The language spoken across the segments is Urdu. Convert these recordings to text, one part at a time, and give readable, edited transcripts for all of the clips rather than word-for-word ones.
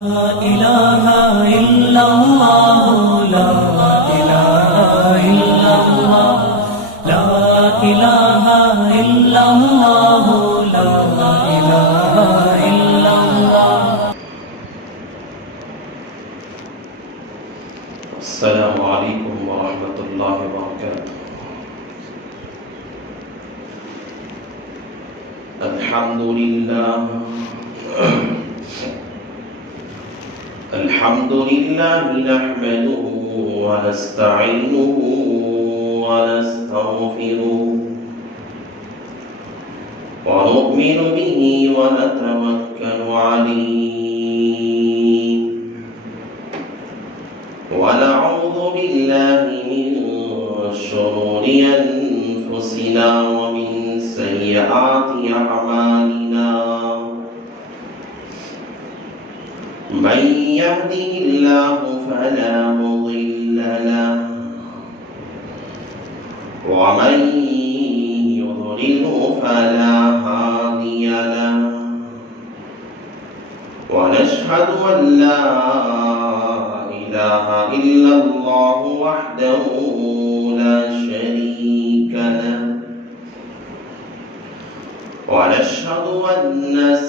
لا إله إلا الله لا إله إلا الله لا إله إلا الله لا إله إلا الله. السلام عليكم ورحمة الله وبركاته. الحمد لله نحمده ونستعينه ونستغفره ونؤمن به ونتوكل عليه ونعوذ بالله من شرور أنفسنا ومن سيئات أعمالنا. من يهده الله فلا مضل له ومن يضلله فلا هادي له ونشهد أن لا إله إلا الله وحده لا شريك له ونشهد أن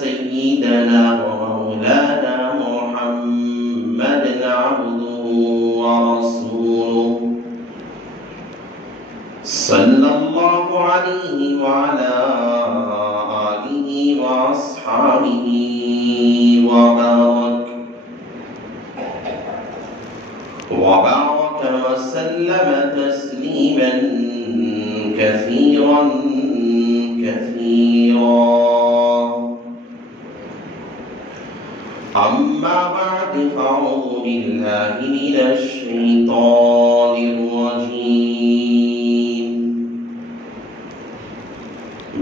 سيدنا ومولانا محمدا عبده ورسوله صلى الله عليه وعلى آله وأصحابه وبارك وسلم تسليما كثيرا أما بعد فأعوذ بالله من الشيطان الرجيم.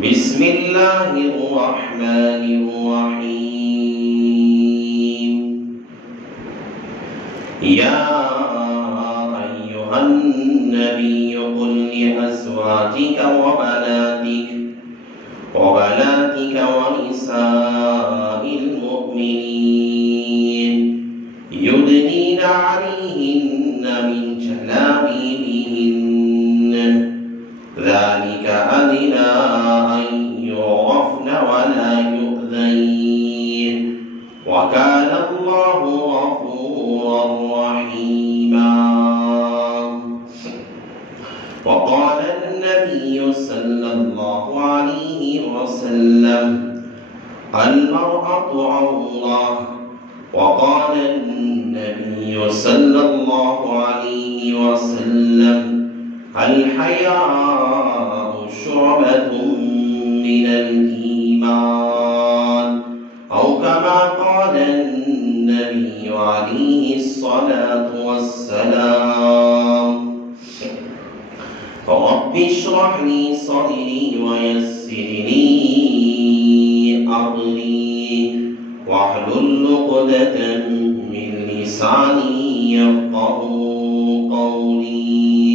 بسم الله الرحمن الرحيم. يا أيها النبي قل لأزواجك وبناتك ونساء المؤمنين يدنين عليهن من جلابيبهن ذلك أدنى أن يعرفن ولا يؤذين وكان الله غفورا رحيما. وقال النبي صلى الله عليه وسلم المرأة عورة. وقال النبي صلى الله عليه وسلم الحياء شعبة من الإيمان أو كما قال النبي عليه الصلاة والسلام. رب اشرح لي صدري ويسر لي أمري واحلل عقدة من لساني يفقهوا قولي.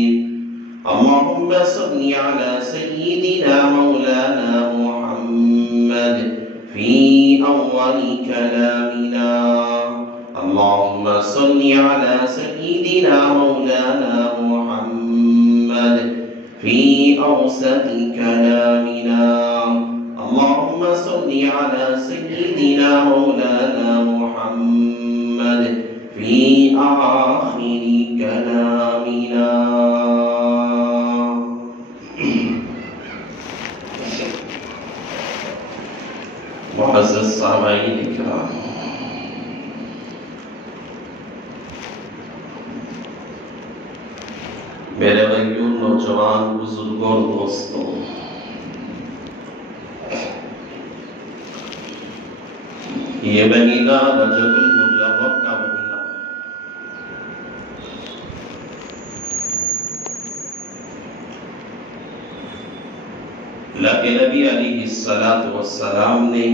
اللهم صل على سيدنا مولانا محمد في أول كلامنا. اللهم صل على سيدنا مولانا محمد في أوسط كلامنا. اللهم صل على سيدنا مولانا محمد في آخر كلامنا. معزز سامعین اکرام، میرے بھائیوں، نوجوان بزرگوں، دوستوں، یہ مہینہ رجب المجرب کا مہینہ ہے۔ لیکن نبی علیہ السلام نے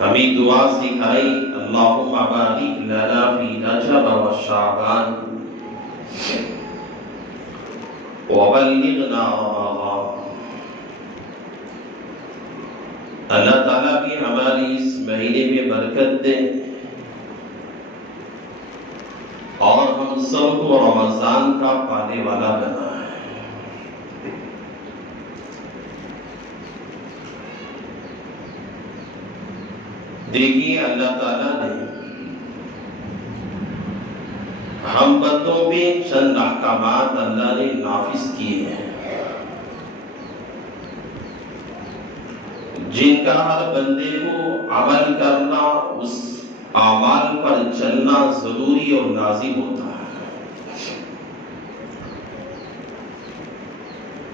ہمیں دعا سکھائی، اللہم بارک لنا فی رجب و شعبان وبلغنا رمضان۔ اللہ تعالیٰ بھی ہماری اس مہینے میں برکت دے اور ہم سب کو رمضان کا پانے والا بنا ہے۔ دیکھیے اللہ تعالیٰ نے ہم بندوں میں چند احکامات اللہ نے نافذ کیے ہیں جن کا ہر بندے کو عمل کرنا، اس اعمال پر چلنا ضروری اور لازم ہوتا ہے،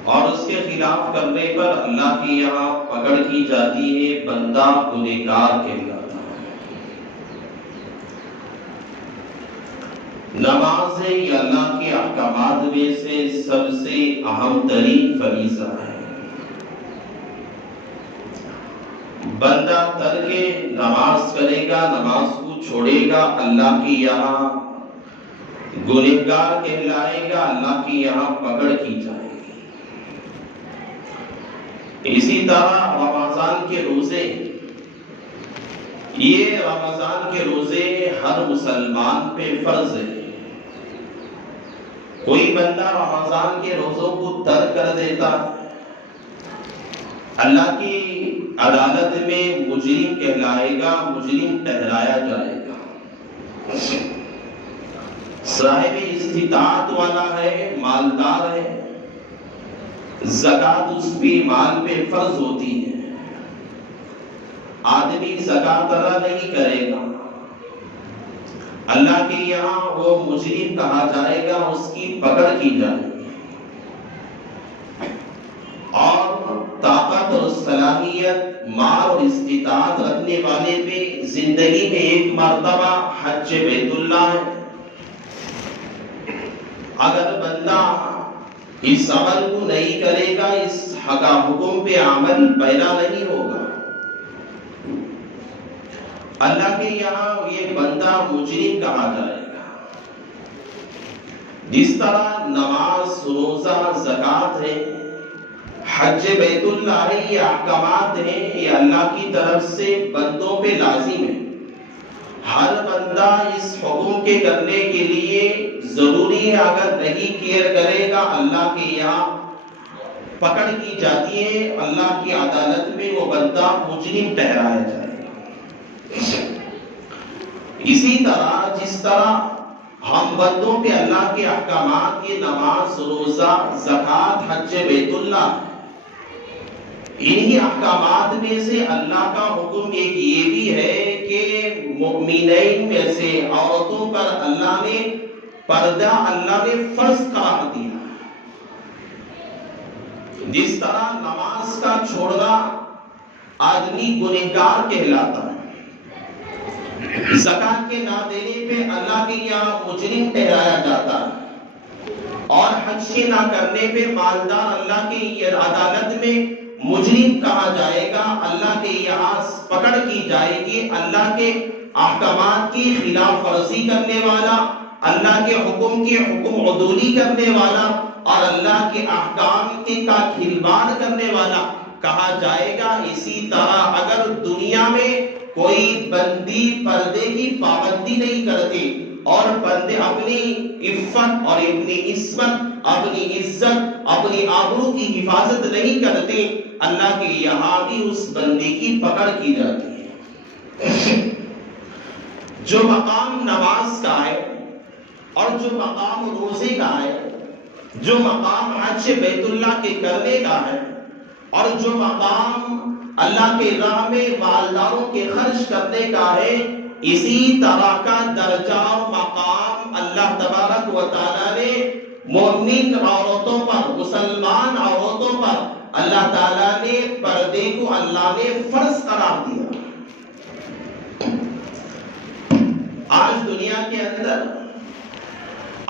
اور اس کے خلاف کرنے پر اللہ کے یہاں پکڑ کی جاتی ہے، بندہ گنہگار کہلاتا ہے۔ نماز ہے یہ اللہ کے احکامات میں سے سب سے اہم ترین فریضہ ہے۔ بندہ ترک نماز کرے گا، نماز کو چھوڑے گا، اللہ کے یہاں گنہگار کہلائے گا، اللہ کے یہاں پکڑ کی جائے گی۔ اسی طرح رمضان کے روزے، یہ رمضان کے روزے ہر مسلمان پہ فرض ہے۔ کوئی بندہ رمضان کے روزوں کو ترک کر دیتا، اللہ کی عدالت میں مجرم کہلائے گا، مجرم ٹھہرایا جائے گا۔ صاحب استطاعت والا ہے، مالدار ہے، زکوٰۃ اس بھی مال پہ فرض ہوتی ہے، آدمی زکوٰۃ ادا نہیں کرے گا، اللہ کے یہاں وہ مجرم کہا جائے گا، اس کی پکڑ کی جائے گی۔ اور طاقت اور صلاحیت، مال اور استطاعت رکھنے والے پہ زندگی میں ایک مرتبہ حج بیت اللہ ہے۔ اگر بندہ اس عمل کو نہیں کرے گا، اس حکم پہ عمل پیرا نہیں ہوگا، اللہ کے یہاں یہ بندہ مجرم کہا جائے گا۔ جس طرح نماز، روزہ، زکوٰۃ ہے، حج بیت اللہ ہے، یہ احکامات ہیں، یہ اللہ کی طرف سے بندوں پہ لازم ہے۔ ہر بندہ اس حکم کے کرنے کے لیے ضروری ہے، اگر نہیں کیئر کرے گا اللہ کے یہاں پکڑ کی جاتی ہے، اللہ کی عدالت میں وہ بندہ مجرم ٹھہرایا جائے گا۔ اسی طرح جس طرح ہم بندوں پہ اللہ کے احکامات، یہ نماز، روزہ، زکوٰۃ، حج بیت اللہ، انہی احکامات میں سے اللہ کا حکم ایک یہ بھی ہے کہ مؤمنین میں سے عورتوں پر اللہ نے پردہ اللہ نے فرض قرار دیا۔ جس طرح نماز کا چھوڑنا آدمی گنہگار کہلاتا ہے، زکوٰۃ کے نہ دینے پہ اللہ کے یہاں مجرم ٹھہرایا جاتا ہے، اور حج کے نہ کرنے پہ مالدار اللہ کی عدالت میں مجرم کہا جائے گا، اللہ کے یہاں پکڑ کی جائے گی، اللہ کے احکامات کی خلاف ورزی کرنے والا، اللہ کے حکم کی حکم عدولی کرنے والا اور اللہ کے احکام کا کھلواڑ کرنے والا کہا جائے گا۔ اسی طرح اگر دنیا میں کوئی بندی پردے کی پابندی نہیں کرتے اور بندے اپنی عفت اور اپنی عصمت، اپنی عزت، اپنی آبرو کی حفاظت نہیں کرتے، اللہ کے یہاں بھی اس بندے کی پکڑ کی جاتی ہے۔ جو مقام نماز کا ہے اور جو مقام روزے کا ہے، جو مقام حج بیت اللہ کے کرنے کا ہے، اور جو مقام اللہ کے راہ میں مالداروں کے خرچ کرنے کا ہے، اسی طرح کا درجہ و مقام اللہ تبارک و تعالیٰ نے مومن عورتوں پر، مسلمان عورتوں پر اللہ تعالیٰ نے پردے کو اللہ نے فرض قرار دیا۔ آج دنیا کے اندر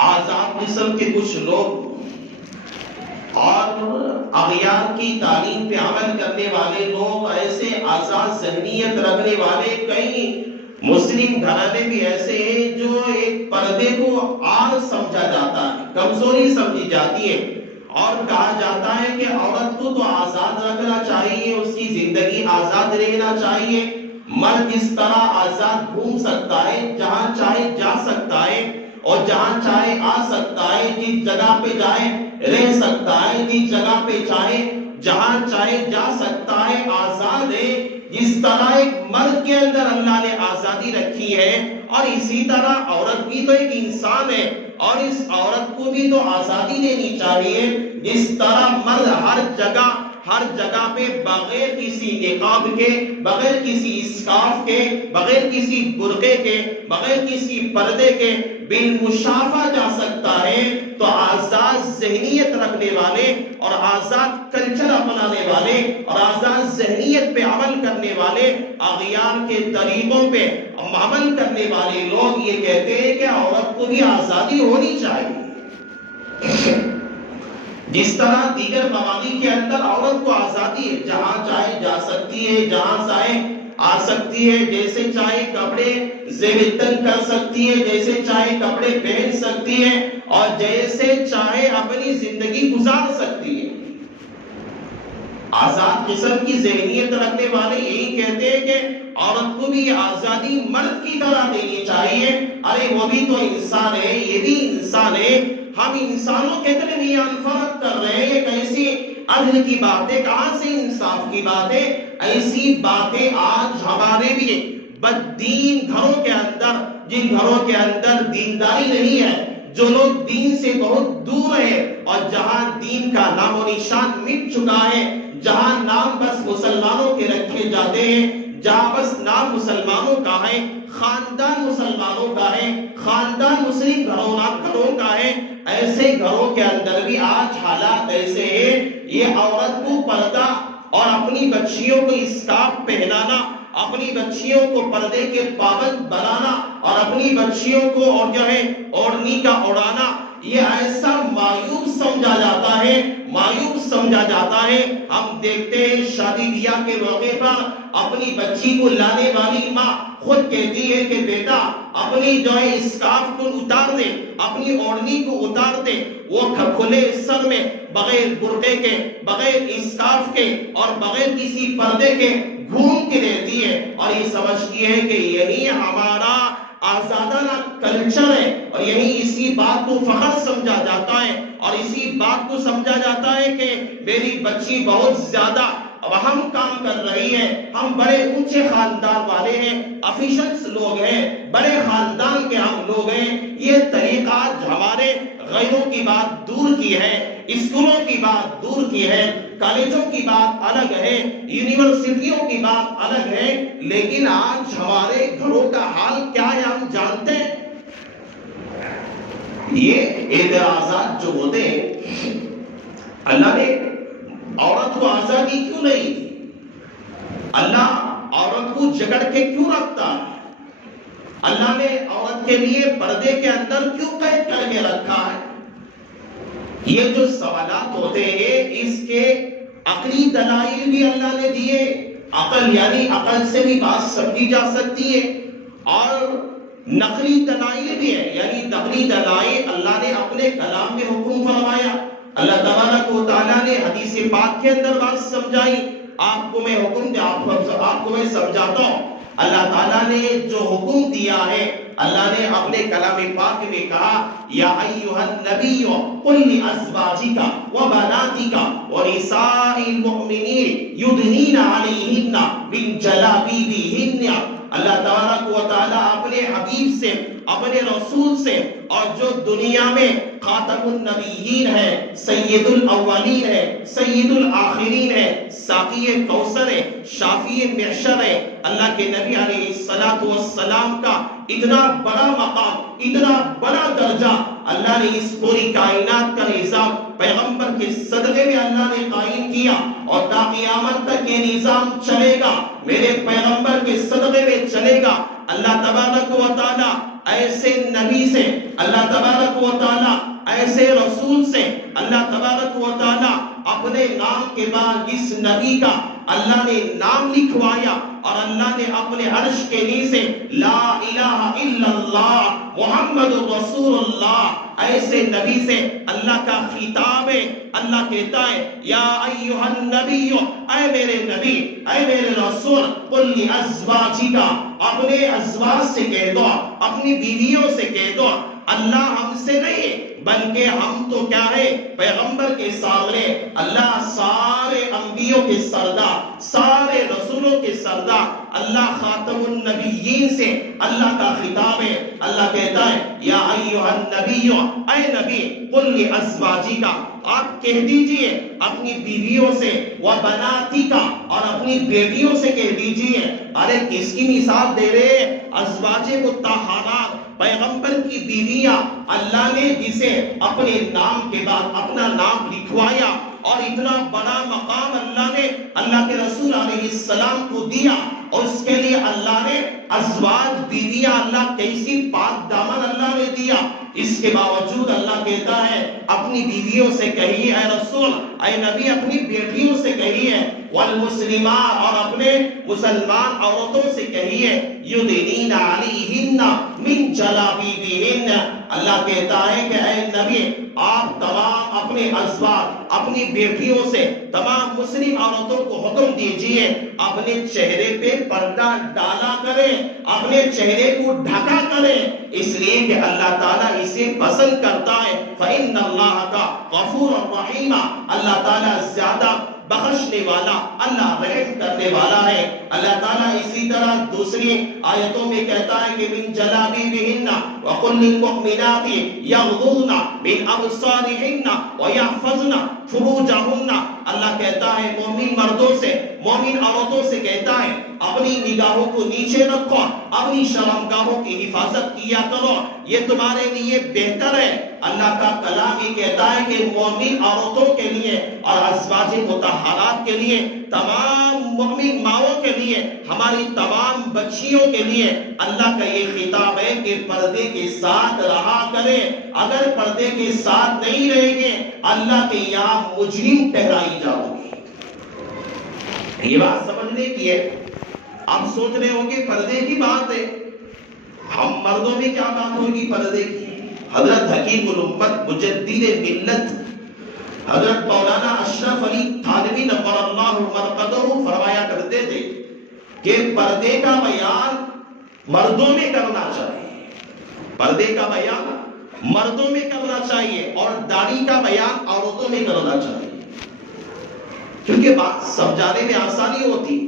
آزاد قسم کے کچھ لوگ اور اغیار کی تعلیم پہ عمل کرنے والے لوگ، ایسے آزاد ذہنیت رکھنے والے کئی مسلم گھرانے بھی ایسے ہیں جو ایک پردے کو عار سمجھا جاتا ہے، کمزوری سمجھی جاتی ہے، اور کہا جاتا ہے کہ عورت کو تو آزاد رکھنا چاہیے، اس کی زندگی آزاد رہنا چاہیے، مرد جس طرح آزاد گھوم سکتا ہے، جہاں چاہے جا سکتا ہے اور جہاں چاہے آ سکتا ہے، جس جگہ پہ جائے رہ سکتا ہے، جس جگہ پہ چاہے جہاں چاہے جا سکتا ہے، آزاد ہے، جس طرح ایک مرد کے اندر اللہ نے آزادی رکھی ہے، اور اسی طرح عورت بھی تو ایک انسان ہے اور اس عورت کو بھی تو آزادی دینی چاہیے۔ جس طرح مرد ہر جگہ پہ بغیر کسی نقاب کے، بغیر کسی اسکارف کے، بغیر کسی برقعے کے، بغیر کسی پردے کے بالمشافہ جا سکتا ہے، تو آزاد ذہنیت رکھنے والے اور آزاد کلچر اپنانے والے اور آزاد ذہنیت پہ عمل کرنے والے، اغیار کے طریقوں پہ عمل کرنے والے لوگ یہ کہتے ہیں کہ عورت کو بھی آزادی ہونی چاہیے۔ جس طرح دیگر ممالک کے اندر عورت کو آزادی ہے، جہاں چاہے جا سکتی ہے، جہاں چاہے آ سکتی ہے، جیسے چاہے کپڑے زیب تن کر سکتی ہے، جیسے چاہے کپڑے پہن سکتی ہے اور جیسے چاہے اپنی زندگی گزار سکتی ہے۔ آزاد قسم کی ذہنیت رکھنے والے یہی کہتے ہیں کہ عورت کو بھی آزادی مرد کی طرح دینی چاہیے۔ ارے وہ بھی تو انسان ہے، یہ بھی انسان ہے، ہم انسانوں کے درمیان فرق کر رہے ہیں۔ ایک ایسی عدل کی باتیں، کہاں سے انصاف کی باتیں؟ ایسی باتیں آج ہمارے بھی بددین گھروں کے اندر، جن گھروں کے اندر دینداری نہیں ہے، جو لوگ دین سے بہت دور ہیں اور جہاں دین کا نام و نشان مٹ چکا ہے، جہاں نام بس مسلمانوں کے رکھے جاتے ہیں، جہاں بس نام مسلمانوں کا ہے، خاندان مسلمانوں کا ہے، خاندان مسلم گھروں کا ہے، ایسے گھروں کے اندر بھی آج حالات ایسے ہیں۔ یہ عورت کو پردہ اور اپنی بچیوں کو اسکارف پہنانا، اپنی بچیوں کو پردے کے پابند بنانا اور اپنی بچیوں کو اور جو ہے اوڑھنی کا اڑانا، یہ ایسا معیوب سمجھا جاتا ہے، معیوب سمجھا جاتا ہے۔ ہم دیکھتے ہیں شادی بیاہ کے موقع پر اپنی بچی کو لانے والی ماں خود کہتی ہے کہ بیٹا اپنی جو ہے اسکارف کو اتار دے، اپنی اوڑھنی کو اتار دے۔ وہ کھلے سر میں بغیر برقعے کے، بغیر اسکارف کے اور بغیر کسی پردے کے گھوم کے رہتی ہے اور یہ سمجھتی ہے کہ یہی ہمارا آزادانہ کلچر ہے اور یہی اسی بات کو فخر سمجھا جاتا ہے اور اسی بات کو سمجھا جاتا ہے کہ میری بچی بہت زیادہ اہم کام کر رہی ہے، ہم بڑے اونچے خاندان والے ہیں، آفیشلز لوگ ہیں، بڑے خاندان کے ہم لوگ ہیں۔ یہ طریقہ ہمارے غیروں کی بات دور کی ہے، اسکولوں کی بات دور کی ہے، کالجوں کی بات الگ ہے، یونیورسٹیوں کی بات الگ ہے، لیکن آج ہمارے گھروں کا حال کیا ہے ہم جانتے ہیں۔ یہ اعتراضات جو ہوتے ہیں، اللہ نے عورت کو آزادی کیوں نہیں دی؟ اللہ عورت کو جگڑ کے کیوں رکھتا ہے؟ اللہ نے عورت کے لیے پردے کے اندر کیوں قید کر کے رکھا ہے؟ یہ جو سوالات ہوتے ہیں اس کے عقلی دلائل بھی اللہ نے دیے۔ عقل یعنی عقل سے بھی بات سمجھی جا سکتی ہے اور نقلی دلائل بھی ہے، یعنی نقلی دلائل اللہ نے اپنے کلام میں حکم فرمایا، اللہ تبارک و تعالیٰ نے حدیث پاک کے اندر بات سمجھائی۔ آپ کو میں حکم دے، آپ کو میں سمجھاتا ہوں۔ اللہ تعالیٰ نے جو حکم دیا ہے، اللہ نے اپنے کلام پاک میں کہا یا ایھا النبی قل لازواجک وبناتک ونساء المؤمنین یدنین علیہن من جلابیبہن۔ اللہ تبارک و تعالیٰ اپنے حبیب سے، اپنے رسول سے، اور جو دنیا میں خاتم النبیین ہے، سید الاولین ہے، سید الآخرین ہے، ساقی کوثر ہے، شافی محشر ہے، اللہ کے نبی علیہ السلام کا اتنا بڑا مقام، اتنا بڑا درجہ اللہ نے اس پوری کائنات کا نظام پیغمبر کے صدقے میں اللہ نے قائم کیا اور تا قیامت تک یہ نظام چلے گا، میرے پیغمبر کے صدقے میں چلے گا۔ اللہ تبارک و تعالیٰ ایسے نبی سے، اللہ تبارک و تعالیٰ ایسے رسول سے، اللہ تبارک و تعالیٰ اپنے نام کے بعد جس نبی کا اللہ نے نام لکھوایا اور اللہ نے اپنے عرش کے نیچے لا الہ الا اللہ محمد رسول اللہ ایسے نبی سے اللہ کا خطاب ہے. اللہ کہتا ہے یا ایھا النبی، اے میرے نبی، اے میرے رسول، قل لازواجک، اپنے ازواج سے کہہ دو، اپنی بیویوں سے کہہ دو اللہ ہم سے نہیں بلکہ ہم تو کیا ہے پیغمبر کے سامنے اللہ سارے انبیوں کے سردار، سارے رسولوں کے سردار، اللہ خاتم النبیین سے اللہ کا خطاب ہے. اللہ کہتا ہے یا ایھا النبی، اے نبی، قل لازواجک، آپ کہہ دیجئے اپنی بیویوں سے، وبناتک، اور اپنی بیٹیوں سے کہہ دیجئے. ارے کس کی مثال دے رہے؟ ازواج مطہرات، پیغمبر کی بیویاں، اللہ نے جسے اپنے نام کے بعد اپنا نام لکھوایا اور اتنا بڑا مقام اللہ نے اللہ کے رسول علیہ السلام کو دیا، اور اس کے لیے اللہ نے ازواج بیویاں اللہ کیسی پاک دامن اللہ نے دیا. اس کے باوجود اللہ کہتا ہے اپنی بیویوں سے کہیے اے رسول، اے نبی اپنی بیٹیوں سے کہیے، والمسلمات، اور اپنے مسلمان عورتوں سے کہیے یدنین علیہن من جلابیبہن. اللہ کہتا ہے کہ اے نبی آپ تمام اپنے ازواج، اپنی بیٹیوں سے، تمام مسلم عورتوں کو حکم دیجئے اپنے چہرے پہ پردہ ڈالا کریں، اپنے چہرے کو ڈھکا کریں، اس لیے کہ اللہ تعالیٰ اسے پسند کرتا ہے. فإن اللہ کا غفور الرحیم، اللہ تعالیٰ زیادہ بخشنے والا، اللہ رحم کرنے والا ہے. اللہ تعالیٰ اسی طرح دوسری آیتوں میں کہتا ہے کہ من جلابیبہن وقل للمؤمنات یغضضن من ابصارہن ویحفظن فروجہن. اللہ کہتا ہے مومن مردوں سے، مومن عورتوں سے کہتا ہے اپنی نگاہوں کو نیچے رکھو، اپنی شرمگاہوں کی حفاظت کیا کرو، یہ تمہارے لیے بہتر ہے. اللہ کا کلام یہ کہتا ہے کہ مومن عورتوں کے لیے اور ازواج مطہرات کے لیے، تمام مومن ماؤں کے لیے، ہماری تمام بچیوں کے لیے اللہ کا یہ خطاب ہے کہ پردے کے ساتھ رہا کریں. اگر پردے کے ساتھ نہیں رہیں گے اللہ کے یہاں مجرم ٹھہرائی جاؤ گی. یہ بات سمجھنے کی ہے. آپ سوچ رہے ہوں گے پردے کی بات ہے، ہم مردوں میں کیا بات ہوگی پردے کی؟ حضرت حکیم الامت مجدد ملت حضرت مولانا اشرف علی تھانوی نور اللہ مرقدہ فرمایا کرتے تھے کہ پردے کا بیان مردوں میں کرنا چاہیے، پردے کا بیان مردوں میں کرنا چاہیے اور داڑھی کا بیان عورتوں میں کرنا چاہیے، کیونکہ بات سمجھانے میں آسانی ہوتی.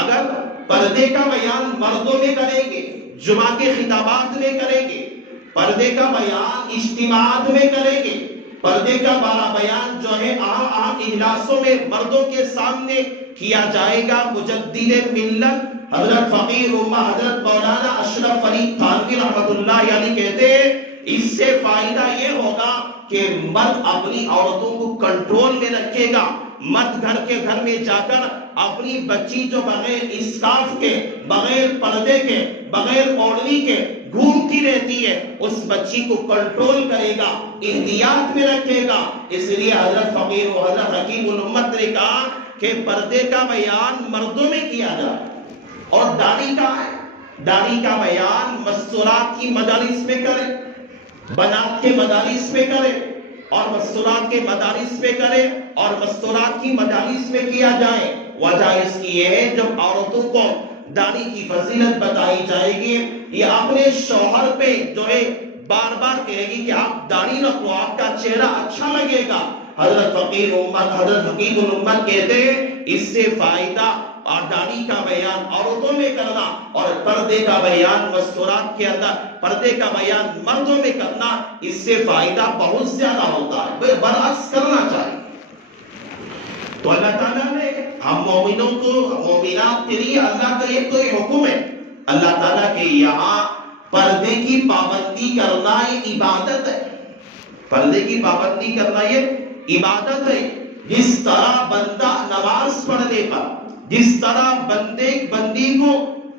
اگر پردے کا بیان مردوں میں کریں گے، جمعہ کے خطابات میں کریں گے، پردے کا بیان اجتماعات میں کریں گے، پردے کا بیان جو ہے عام اجلاسوں میں مردوں کے سامنے کیا جائے گا. مجدد ملت حضرت فقیر امہ حضرت مولانا اشرف علی تھانوی رحمۃ اللہ علیہ کہتے ہیں اس سے فائدہ یہ ہوگا کہ مرد اپنی عورتوں کو کنٹرول میں رکھے گا. مرد گھر کے گھر میں جا کر اپنی بچی جو بغیر اسکارف کے، بغیر پردے کے، بغیر اوڑھنی کے گھومتی رہتی ہے، اس بچی کو کنٹرول کرے گا، احتیاط میں رکھے گا. اس لیے حضرت فقیر و حضرت حکیم الامت نے کہا کہ پردے کا بیان مردوں میں کیا جائے. اور داڑھی کا ہے، داڑھی کا بیان مستورات کی مجالس میں کرے، بنات کے مجالس میں کرے، اور مستورات کے مدارس میں کرے اور مستورات کی مجالس میں کیا جائے. وجہ اس کی یہ ہے جب عورتوں کو داڑھی کی فضیلت بتائی جائے گی، یہ اپنے شوہر پہ جو ہے بار بار کہے گی کہ آپ داڑھی رکھو، آپ کا چہرہ اچھا لگے گا. حضرت فقیر امت حضرت حکیم الامت کہتے ہیں اس سے فائدہ اور داڑھی کا بیان عورتوں میں کرنا اور پردے کا بیان مستورات کے اندر، پردے کا بیان مردوں میں کرنا، اس سے فائدہ بہت زیادہ ہوتا ہے. برعکس کرنا چاہیے. تو اللہ تعالیٰ نے ہم مومنوں کو، مومنات کے لیے اللہ کا ایک تو یہ حکم ہے، اللہ تعالیٰ کے یہاں پردے کی پابندی کرنا یہ عبادت ہے. پردے کی پابندی کرنا یہ عبادت ہے. جس طرح بندہ نماز پڑھنے پر، جس طرح بندی کو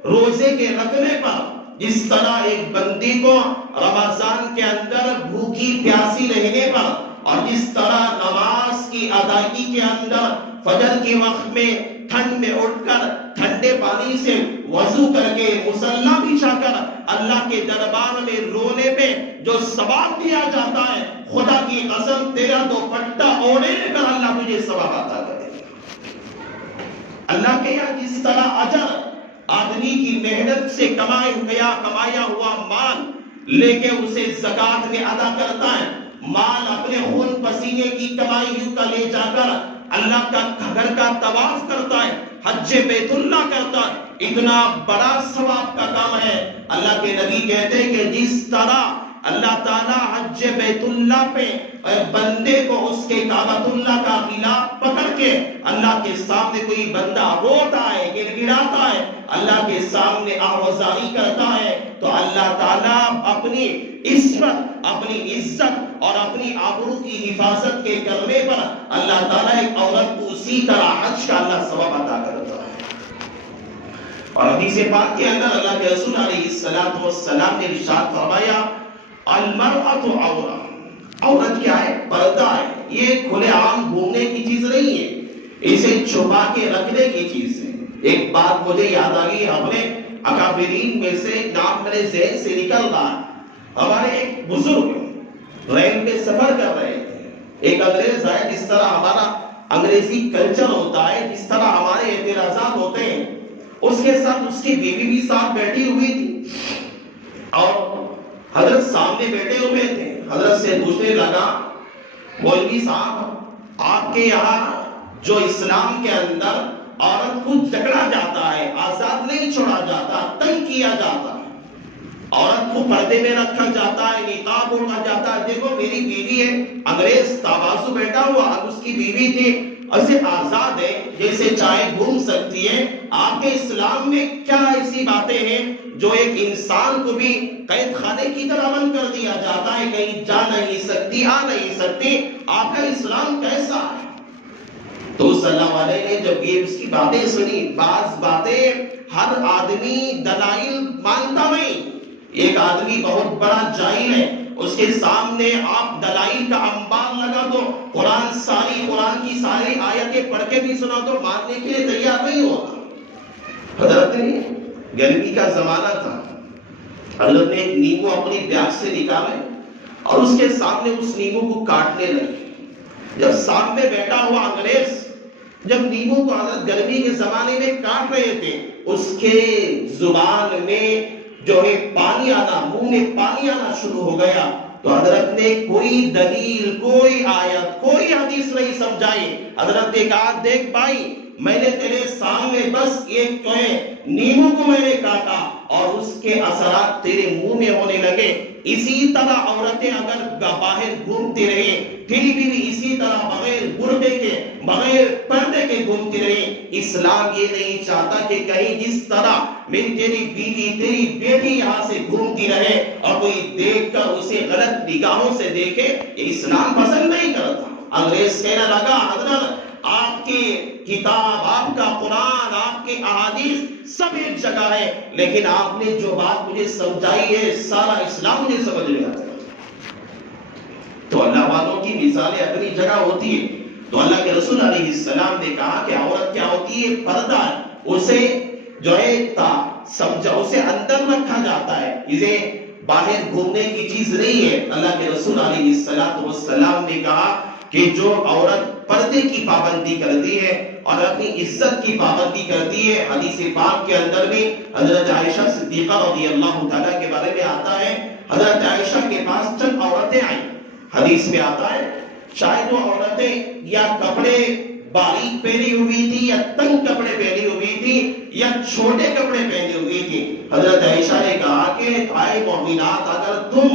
روزے کے رکھنے پر، جس طرح ایک بندی کو رمضان کے اندر بھوکی پیاسی رہنے پر، اور جس طرح نماز کی ادائیگی کے اندر فجر کے وقت میں ٹھنڈ میں اٹھ کر ٹھنڈے پانی سے وضو کر کے مصلی بچھا کر اللہ کے دربار میں رونے پہ جو ثواب دیا جاتا ہے، خدا کی قسم تیرا دوپٹہ اوڑھے کر اللہ تجھے ثواب عطا کرے۔ اللہ کے یہاں جس طرح اجر آدمی کی محنت سے کمایا ہوا مال لے کے اسے زکات میں ادا کرتا ہے، مال اپنے خون پسینے کی کمائی کا لے جا کر اللہ کا گھر کا طواف کرتا ہے، حج بیت اللہ کرتا ہے، اتنا بڑا ثواب کا کام ہے۔ اللہ کے نبی کہتے ہیں کہ جس طرح اللہ تعالیٰ حج بیت اللہ پہ بندے کو اس کے کعبۃ اللہ کا غلاف پکڑ کے اللہ کے سامنے کوئی بندہ روتا ہے، گڑ گڑاتا ہے، اللہ کے سامنے آوازاری کرتا ہے، تو اللہ تعالیٰ اپنی عصمت، اپنی عزت اور اپنی آبرو کی حفاظت کے کرنے پر اللہ تعالیٰ ایک عورت کو اسی طرح حج کا اللہ ثواب عطا کرتا ہے۔ اور حدیث پاک کے اندر اللہ کے رسول علیہ السلام نے ارشاد فرمایا المرأۃ عورہ، عورت کیا ہے؟ پردہ ہے، یہ کھلے عام گھومنے کی چیز نہیں ہے، اسے چھپا کے رکھنے کی چیز ہے۔ ایک بات مجھے یاد آ گئی، اپنے اکابرین میں سے نام میرے ذہن سے نکل رہا ہے، ہمارے ایک بزرگ ریل میں سفر کر رہے تھے، ایک انگریز ہے، جس طرح ہمارا انگریزی کلچر ہوتا ہے، جس طرح ہمارے اعتراضات ہوتے ہیں، اس کے ساتھ اس کی بیوی بھی ساتھ بیٹھی ہوئی تھی، اور حضرت سامنے بیٹھے ہوئے تھے۔ حضرت سے پوچھنے لگا مولوی صاحب، آپ کے یہاں جو اسلام کے اندر عورت کو جکڑا جاتا ہے، آزاد نہیں چھوڑا جاتا، تنگ کیا جاتا ہے، عورت کو پردے میں رکھا جاتا ہے، نقاب اوڑھا جاتا ہے، دیکھو میری بیوی ہے، انگریز تابازو بیٹھا ہوا، اس کی بیوی تھی، اسے آزاد ہے، جیسے چاہے گھوم سکتی ہے، آپ کے اسلام میں کیا ایسی باتیں ہیں جو ایک انسان کو بھی قید خانے کی طرح بند کر دیا جاتا ہے، کہیں جا نہیں سکتی، آ نہیں سکتی، آپ کا اسلام کیسا ہے؟ تو صلی اللہ علیہ نے جب یہ اس کی باتیں سنی، بعض باتیں ہر آدمی دلائل مانتا نہیں، ایک آدمی بہت بڑا جاہل ہے، اس کے سامنے آپ دلائل کا انبار لگا دو، قرآن کی ساری آیتیں پڑھ کے بھی سنا تو ماننے کے لیے تیار نہیں ہوتا۔ حضرت نے گرمی کا زمانہ تھا، حضرت نے ایک نیمبو اپنی بیاگ سے نکالے اور اس کے سامنے اس نیمبو کو کاٹنے لگے۔ جب سامنے بیٹھا ہوا انگریز جب نیمبو کو حضرت گرمی کے زمانے میں کاٹ رہے تھے، اس کے زبان میں جو ہے پانی آنا، منہ میں پانی آنا شروع ہو گیا، تو حضرت نے کوئی دلیل، کوئی آیت، کوئی حدیث نہیں سمجھائی۔ حضرت نے کہا دیکھ بھائی، میں نے تیرے سامنے بس ایک نیمبو کو میں نے کاٹا اور اس کے اثرات تیرے منہ میں ہونے لگے۔ اسی طرح عورتیں اگر باہر گھومتی رہی، پھر بھی اسی طرح بغیر برقع کے، بغیر پردے کے گھومتی رہی۔ اسلام یہ نہیں چاہتا کہ کہیں جس طرح میری تیری بیوی، تیری بیٹی یہاں سے گھومتی رہے اور کوئی دیکھ کر اسے غلط نگاہوں سے دیکھے، یہ اسلام پسند نہیں کرتا۔ انگریز کہنے لگا حضرت آپ کی کتاب، آپ کا قرآن، آپ کے احادیث سب ایک جگہ ہے، لیکن آپ نے جو بات مجھے سمجھائی ہے سارا اسلام مجھے سمجھ نہیں آتا۔ تو اللہ والوں کی مثالیں اپنی جگہ ہوتی ہے۔ تو اللہ کے رسول علیہ السلام نے کہا کہ عورت کیا ہوتی ہے؟ پردہ، اسے جو ہے سمجھا، اسے اندر رکھا جاتا ہے، اسے باہر گھومنے کی چیز نہیں ہے۔ اللہ کے رسول علیہ السلام نے کہا کہ جو عورت پردے کی پابندی کرتی ہے اور اپنی عزت کی پابندی کرتی ہے، حدیث پاک کے اندر بھی حضرت عائشہ صدیقہ رضی اللہ تعالیٰ کے بارے میں آتا ہے، حضرت عائشہ کے پاس چند عورتیں آئیں، حدیث میں آتا ہے شاید وہ عورتیں یا کپڑے باریک پہنی ہوئی تھی یا تنگ کپڑے پہنی ہوئی تھی یا چھوٹے کپڑے پہنی ہوئی تھی۔ حضرت عائشہ نے کہا کہ اے مومنات، اگر تم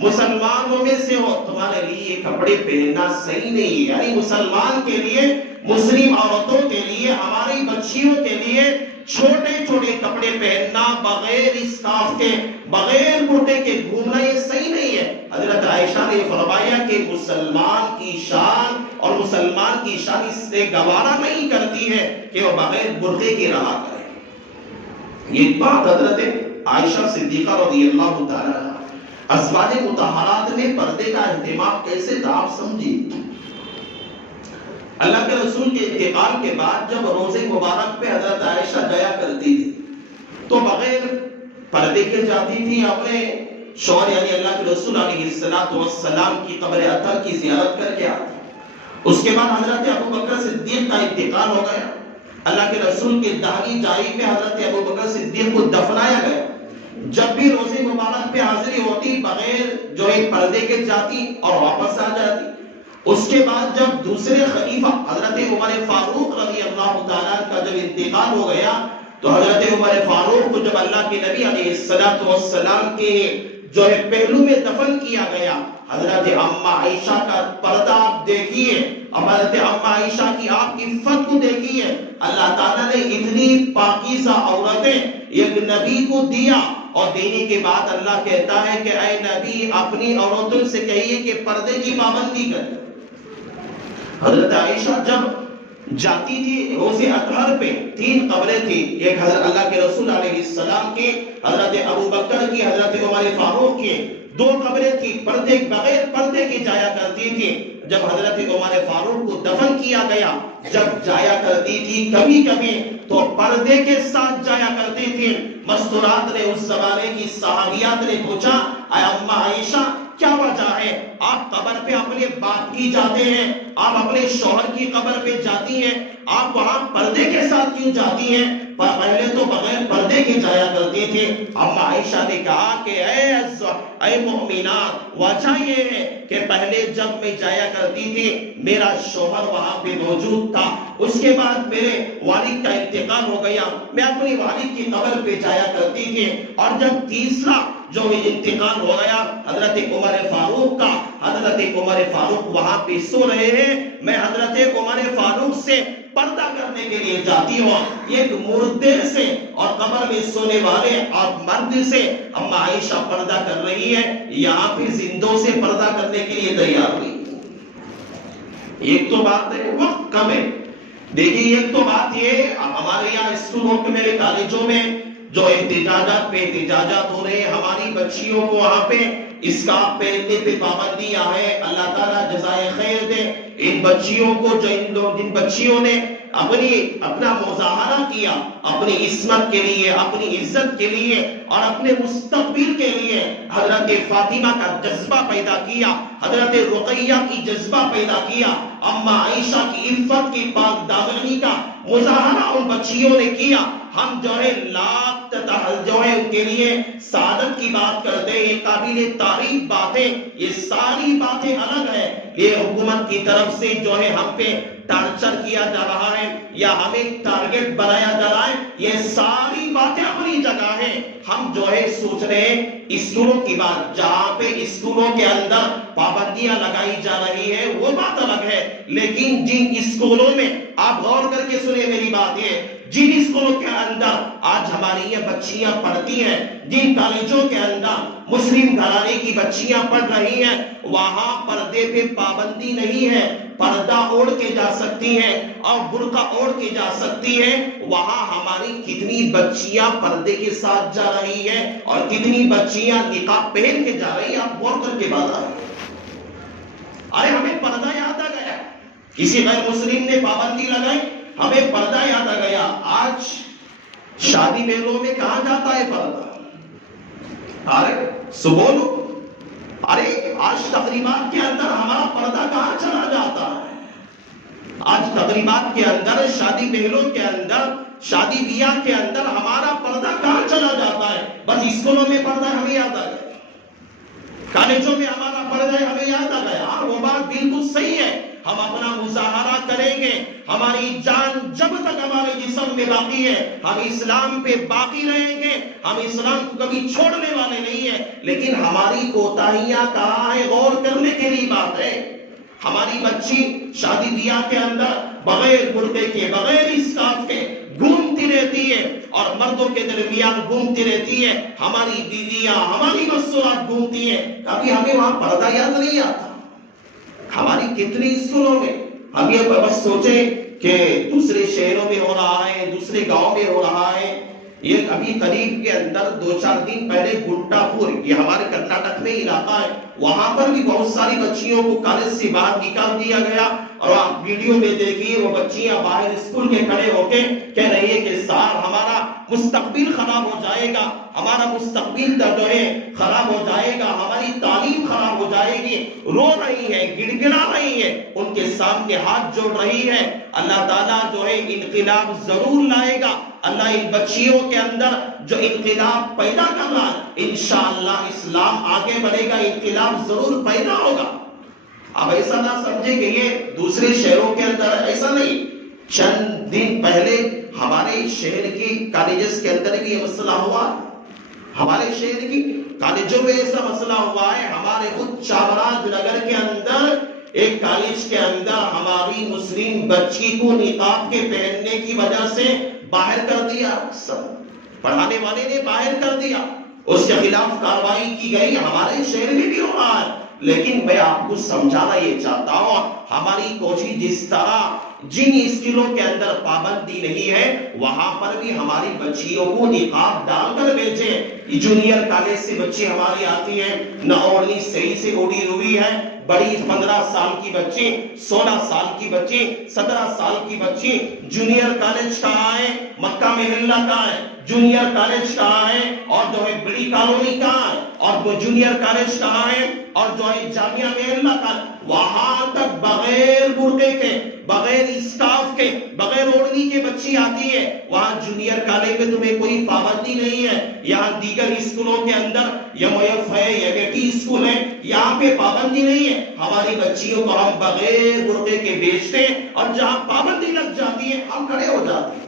مسلمانوں میں سے ہو، تمہارے لیے یہ کپڑے پہننا صحیح نہیں ہے، یعنی مسلمان کے لیے، مسلم عورتوں کے لیے، ہماری بچیوں کے لیے چھوٹے چھوٹے کپڑے پہننا، بغیر اسکارف کے، بغیر کرتے کے گھومنا یہ صحیح نہیں ہے۔ حضرت عائشہ نے فرمایا کہ مسلمان کی شان اور مسلمان کی شان اس سے گوارا نہیں کرتی ہے کہ وہ بغیر برقعے کے رہا کرے۔ یہ بات حضرت عائشہ صدیقہ رضی اللہ تعالیٰ عنہا، ازواج مطہرات میں پردے کا اہتمام کیسے تھا آپ سمجھیے۔ اللہ کے رسول کے انتقال کے بعد جب روزے مبارک پہ حضرت عائشہ جایا کرتی تھی تو بغیر پردے کے جاتی تھی اپنے شوہر یعنی اللہ کے رسول علیہ السلام کی قبر اطہر کی زیارت کر کے آتی. اس کے بعد حضرت ابو بکر صدیق کا انتقال ہو گیا. اللہ کے رسول کے داہنی جانب میں حضرت ابو بکر صدیق کو دفنایا گیا. جب بھی روزے مبارک پہ حاضری ہوتی بغیر جو ہے پردے کے جاتی اور واپس آ جاتی. اس کے بعد جب دوسرے خلیفہ حضرت عمر فاروق رضی اللہ تعالیٰ کا جب انتقال ہو گیا تو حضرت عمر فاروق کو جب اللہ کے نبی علیہ السلام کے جو ہے پہلو میں دفن کیا گیا. حضرت اماں عائشہ کا پردہ آپ دیکھیے, حضرت اماں عائشہ کی آپ کی عفت کو دیکھیے. اللہ تعالیٰ نے اتنی پاکیزہ عورتیں ایک نبی کو دیا اور دینے کے بعد اللہ کہتا ہے کہ اے نبی اپنی عورتوں سے کہیے کہ پردے کی پابندی کریں. حضرت عائشہ جب جاتی تھی روزے اطہر پہ 3 قبریں تھی, ایک حضرت اللہ کے رسول علیہ السلام کی, حضرت ابو بکر کی, حضرت عمر فاروق کی. 2 قبریں تھی پردے بغیر پردے کی جایا کرتی تھی. جب حضرت عمر فاروق کو دفن کیا گیا جب جایا کرتی تھی کبھی کبھی تو پردے کے ساتھ جایا کرتی تھی. مستورات نے اس زمانے کی صحابیات نے پوچھا اے اماں عائشہ کیا وجہ ہے آپ قبر پہ اپنے باپ کی جاتے ہیں, آپ اپنے شوہر کی قبر پہ جاتی ہیں, آپ وہاں پردے کے ساتھ کیوں جاتی ہیں؟ پہلے تو بغیر پردے کے جایا کرتی تھی. اماں عائشہ نے کہا کہ اے مومنات وجہ یہ ہے کہ پہلے جب میں جایا کرتی تھی میرا شوہر وہاں پہ موجود تھا, اس کے بعد میرے والد کا انتقال ہو گیا, میں اپنی والد کی قبر پہ جایا کرتی تھی, اور جب تیسرا جو انتقال ہو گیا حضرت عمر فاروق کا, حضرت عمر فاروق وہاں پہ سو رہے ہیں, میں حضرت عمر فاروق سے پردہ کرنے کے لیے جاتی ہوں. ایک مردے سے اور قبر میں سونے والے اور مرد سے اماں عائشہ پردہ کر رہی ہے, یہاں پہ زندوں سے پردہ کرنے کے لیے تیار ہوئی. ایک تو بات ہے وقت کم ہے. دیکھیے ایک تو بات یہ ہمارے یہاں اسکولوں میں کالجوں میں جو احتجاجات پہ احتجاجات ہو رہے ہیں, ہماری بچیوں کو وہاں پہ اسکارف پہننے پہ پابندیاں ہیں. اللہ تعالیٰ جزائے خیر دے ان بچیوں کو جن بچیوں نے اپنا مظاہرہ کیا اپنی عصمت کے لیے, اپنی عزت کے لیے اور اپنے مستقبل کے لیے. حضرت فاطمہ کا جذبہ پیدا کیا, حضرت رقیہ کی جذبہ پیدا کیا, اماں عائشہ کی عفت کی پاک دامنی کا مظاہرہ ان بچیوں نے کیا. ہم جو ہے لاکھ جو ہے ان کے لیے سعادت کی بات کرتے ہیں, یہ قابل تعریف باتیں, یہ ساری باتیں الگ ہیں. یہ حکومت کی طرف سے جو ہے ہم پہ ٹارچر کیا جا رہا ہے یا ہمیں ٹارگٹ بنایا جا رہا ہے, یہ ساری باتیں اپنی جگہ ہیں. ہم جو ہے سوچ رہے ہیں اسکولوں کی بات, جہاں پہ اسکولوں کے اندر پابندیاں لگائی جا رہی ہے وہ بات الگ ہے, لیکن جن اسکولوں میں آپ غور کر کے سنیں میری بات یہ, جن اسکولوں کے اندر آج ہماری یہ بچیاں پڑھتی ہیں, جن کالجوں کے اندر مسلم گھرانے کی بچیاں پڑھ رہی ہیں, وہاں پردے پہ پابندی نہیں ہے. پردہ اوڑھ کے جا سکتی ہیں اور برقع اوڑھ کے جا سکتی ہیں. وہاں ہماری کتنی بچیاں پردے کے ساتھ جا رہی ہیں اور کتنی بچیاں نقاب پہن کے جا رہی ہیں. آپ غور کر کے بات آئے, ارے ہمیں پردہ یاد آ گیا, کسی غیر مسلم نے پابندی لگائی ہمیں پردہ یاد آ گیا. آج شادی بیلوں میں کہاں جاتا ہے پردہ؟ ارے سبولو, ارے آج تقریبات کے اندر ہمارا پردہ کہاں چلا جاتا ہے؟ آج تقریبات کے اندر, شادی بیلوں کے اندر, شادی بیاہ کے اندر ہمارا پردہ کہاں چلا جاتا ہے؟ بس اسکولوں میں پردہ ہمیں یاد آ گیا, کالجوں میں ہمارا پردہ ہمیں یاد آ گیا. وہ بات بالکل صحیح ہے, ہم اپنا مظاہرہ کریں گے, ہماری جان جب تک ہمارے جسم میں باقی ہے ہم اسلام پہ باقی رہیں گے, ہم اسلام کو کبھی چھوڑنے والے نہیں ہیں. لیکن ہماری کوتاہیاں کہاں ہیں غور کرنے کے لیے بات ہے. ہماری بچی شادی بیاہ کے اندر بغیر برقعے کے, بغیر اسکارف کے گھومتی رہتی ہے اور مردوں کے درمیان گھومتی رہتی ہے. ہماری بیویاں, ہماری مستورات گھومتی ہیں, کبھی ہمیں وہاں پردہ یاد نہیں آتا. ہماری کتنی اسکولوں میں ہم یہ بس سوچیں کہ دوسرے شہروں میں ہو رہا ہے, دوسرے گاؤں میں ہو رہا ہے, یہ ابھی قریب کے اندر 2-4 دن پہلے گنٹا پور، یہ ہمارے کرناٹک میں علاقہ ہے، وہاں پر بھی بہت ساری بچیوں کو کالج سے باہر نکال دیا گیا، اور آپ ویڈیو میں دیکھیے وہ بچیاں باہر اسکول کے کھڑے ہو کے کہہ رہی ہے کہ سار ہمارا مستقبل خراب ہو جائے گا، ہمارا مستقبل جو ہے خراب ہو جائے گا، ہماری تعلیم خراب ہو جائے گی، رو رہی ہے، گڑ گڑا رہی ہے، ان کے سامنے ہاتھ جوڑ رہی ہے۔ اللہ تعالیٰ جو ہے انقلاب ضرور لائے گا، اللہ ان بچیوں کے اندر جو انقلاب پیدا کر رہا ہے، انشاءاللہ اسلام آگے بڑھے گا، انقلاب ضرور پیدا ہوگا۔ اب ایسا نہ سمجھے کہ یہ دوسرے شہروں کے اندر ایسا نہیں، چند دن پہلے ہمارے شہر کی کالجز کے اندر بھی یہ مسئلہ ہوا، ہمارے شہر کی کالجوں میں ایسا مسئلہ ہوا ہے۔ ہمارے خود چامراج نگر کے اندر ایک کالج کے اندر ہماری مسلم بچی کو نقاب کے پہننے کی وجہ سے باہر کر دیا، پڑھانے والے نے باہر کر دیا، اس کے خلاف کارروائی کی گئی، ہمارے شہر میں بھی ہو رہا ہے۔ لیکن میں آپ کو سمجھانا یہ چاہتا ہوں، ہماری کوشش جس طرح جن اسکولوں کے اندر پابندی نہیں ہے وہاں پر بھی ہماری بچیوں کو نقاب ڈال کر بھیجیں۔ جونیئر کالج سے بچے ہماری آتی ہیں، نہ اوڑھنی صحیح سے اوڑھی ہوئی ہے، بڑی 15 سال کی بچی، 16 سال کی بچی، 17 سال کی بچی۔ جونیئر کالج کہاں ہے؟ مکہ محلہ کہاں ہے؟ جونیئر کالج کہاں ہے؟ اور جو ہے بڑی کالونی کہاں ہے؟ اور وہ جونیئر کالج کہاں ہے؟ اور جو ہے جامعہ محلہ کا، وہاں تک بغیر برقعے کے، بغیر اسکارف کے، بغیر اوڑھنی کے بچی آتی ہے۔ وہاں جونیئر کالج میں تمہیں کوئی پابندی نہیں ہے، یہاں دیگر اسکولوں کے اندر MOF ہے، MAT اسکول ہے، یہاں پہ پابندی نہیں ہے۔ ہماری بچیوں کو ہم بغیر برقعے کے بیچتے ہیں، اور جہاں پابندی لگ جاتی ہے ہم کھڑے ہو جاتے ہیں۔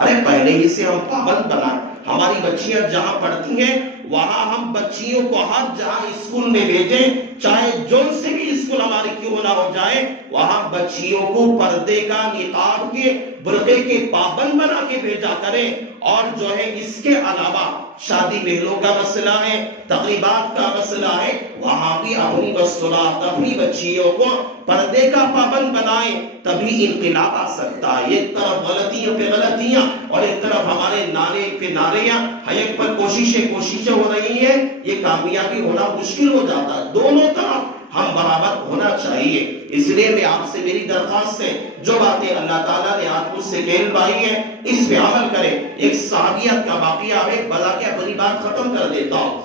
ارے پہلے ہی سے ہم پابند بنائیں، ہماری بچیاں جہاں پڑھتی ہیں وہاں ہم بچیوں کو ہر جہاں اسکول میں بھیجیں، چاہے جون سے بھی اسکول ہماری کیوں نہ ہو جائے، وہاں بچیوں کو پردے کا، نقاب کے، برقعے کے پابند بنا کے بھیجا کریں۔ اور جو ہے اس کے علاوہ شادی بیاہوں کا مسئلہ ہے، تقریبات کا مسئلہ ہے، وہاں بھی اپنی بسرات اپنی بچیوں کو پردے کا پابند بنائیں، تبھی انقلاب آ سکتا ہے۔ ایک طرف غلطیوں پہ غلطیاں اور ایک طرف ہمارے نعرے پہ نعرے، ایک پر کوششیں ہو رہی ہیں، یہ کامیابی ہونا مشکل ہو جاتا ہے۔ دونوں طرف ہم برابر ہونا چاہیے۔ اس لیے میں آپ سے میری درخواست ہے، جو باتیں اللہ تعالیٰ نے آپ مجھ سے کہلوائی ہیں اس پہ عمل کریں۔ ایک صحابیت کا واقعہ ہے، بلا کے اپنی بات ختم کر دیتا ہوں۔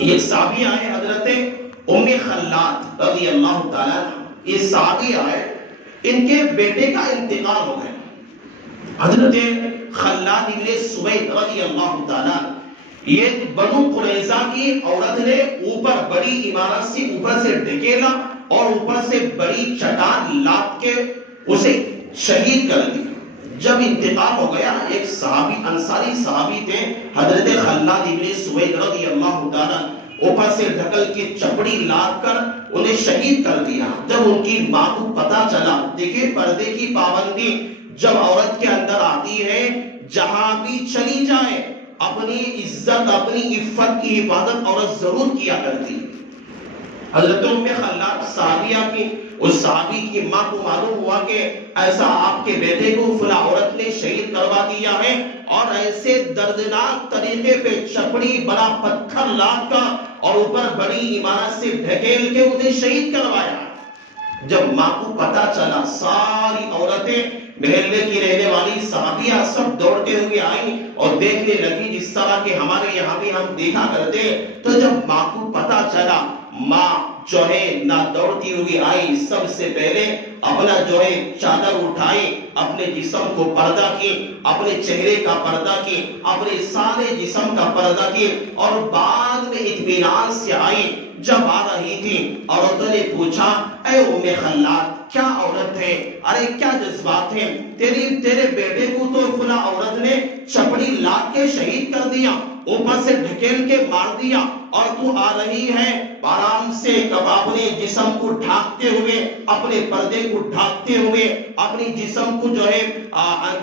یہ صحابیہ ہے حضرت ام خلاد رضی اللہ تعالیٰ عنہ، یہ صحابیہ ہے، ان کے بیٹے کا انتقال ہو گیا۔ حضرت خلاد ابن سوید رضی اللہ تعالیٰ، یہ بنو قریظہ کی عورت نے اوپر بڑی عمارت سے اوپر سے ڈھکیلا اور اوپر سے بڑی چٹان لاد کے اسے شہید کر دیا۔ جب انتقال ہو گیا، ایک صحابی انصاری صحابی تھے حضرت خلاد ابن سوید رضی اللہ تعالیٰ، اوپر سے ڈھکل کی چپڑی لاد کر انہیں شہید کر دیا۔ جب ان کی ماں کو پتا چلا، دیکھیں پردے کی پابندی جب عورت کے اندر آتی ہے، جہاں بھی چلی جائے اپنی عزت اپنی عفت کی حفاظت عورت ضرور کیا کرتی۔ حضرت ام خلاد صحابیہ کی، اس صحابی کی ماں کو معلوم ہوا کہ ایسا آپ کے بیٹے کو فلاں عورت نے شہید کروا دیا ہے، اور ایسے دردناک طریقے پہ چپڑی بڑا پتھر لاد کر اور اوپر بڑی عمارت سے ڈھکیل کے انہیں شہید کروایا۔ جب ماں کو پتا چلا، ساری عورتیں محلے کی رہنے والی صحابیہ سب دوڑتے ہوئے آئیں اور دیکھنے لگی، جس طرح کہ ہمارے یہاں بھی ہم دیکھا کرتے۔ تو جب ماں کو پتا چلا، ماں جو ہے نہ دوڑتی ہوئی آئی، سب سے پہلے اپنا جو ہے چادر اٹھائی، اپنے جسم کو پردہ کی، اپنے چہرے کا پردہ کی، اپنے سارے جسم کا پردہ کی، اور بعد میں اطمینان سے آئی۔ جب آ رہی تھی، عورتوں نے پوچھا، اے ام خلاد کیا عورت ہے؟ ارے کیا جذبات ہیں؟ تیرے بیٹے کو تو فلاں عورت نے چپڑی لاد کے شہید کر دیا، اوپر سے ڈھکیل کے مار دیا، اور تو آ رہی ہے آرام سے اپنے جسم کو ڈھانکتے ہوئے، اپنے پردے کو ڈھانکتے ہوئے، اپنی جسم کو جو ہے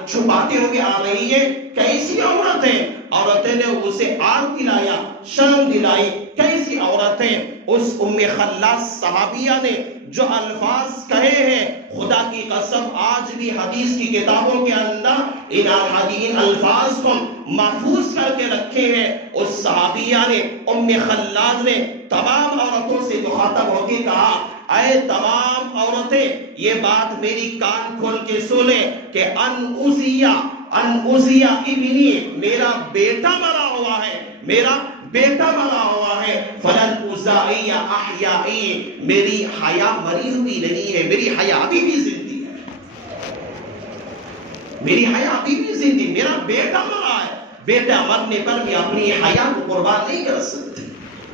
چھپاتے ہوئے آ رہی ہے، کیسی عورت ہے؟ عورتیں نے اسے آگ دلایا، شرم دلائی، کیسی عورت ہے؟ اس ام خلاد صحابیہ نے جو الفاظ کہے ہیں خدا کی قسم آج بھی حدیث کی کتابوں کے اندر ان الفاظ کو محفوظ کر کے رکھے ہیں. اس صحابیہ نے ام خلاد نے تمام عورتوں سے مخاطب ہو کے کہا اے تمام عورتیں یہ بات میری کان کھول کے سنیں کہ ان ازیا ابنی میرا بیٹا مرا ہوا ہے, میرا بیٹا مرا ہوا ہے. فلن ازائی احیائی میری حیا مری ہوئی نہیں ہے, میری حیا ابھی بھی زندگی ہے, میری حیا ابھی بھی زندگی, میرا بیٹا مرا ہے, بیٹا مرنے پر بھی اپنی حیا کو قربان نہیں کر سکتی.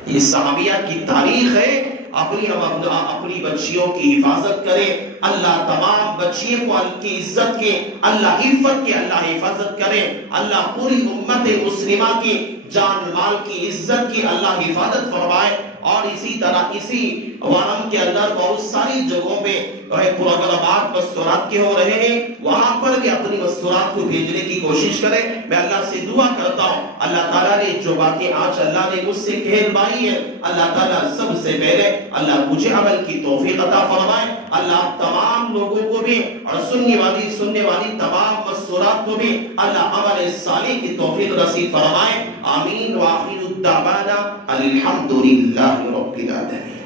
یہ صحابیہ کی تاریخ ہے. اپنی بچیوں کی حفاظت کرے, اللہ تمام بچیوں کو کی عزت کے, اللہ عفت کے اللہ حفاظت کرے, اللہ پوری امت مسلمہ کی جان مال کی عزت کی اللہ حفاظت فرمائے. اور اسی طرح اسی ورم کے اندر بہت ساری جگہوں پہ پروگرامات مستورات کے ہو رہے ہیں, وہاں پر بھی اپنی مستورات کو بھیجنے کی کوشش کریں. میں اللہ سے دعا کرتا ہوں اللہ تعالیٰ نے جو باتیں آج اللہ نے مجھ سے کہلوائی ہے, اللہ تعالیٰ سب سے پہلے اللہ مجھے عمل کی توفیق عطا فرمائے. اللہ تمام لوگوں کو بھی اور سننے والی تمام مستورات کو بھی اللہ عمل صالح کی توفیق نصیب فرمائے. آمین. وآخر الدعوانا الحمدللہ رب العالمین.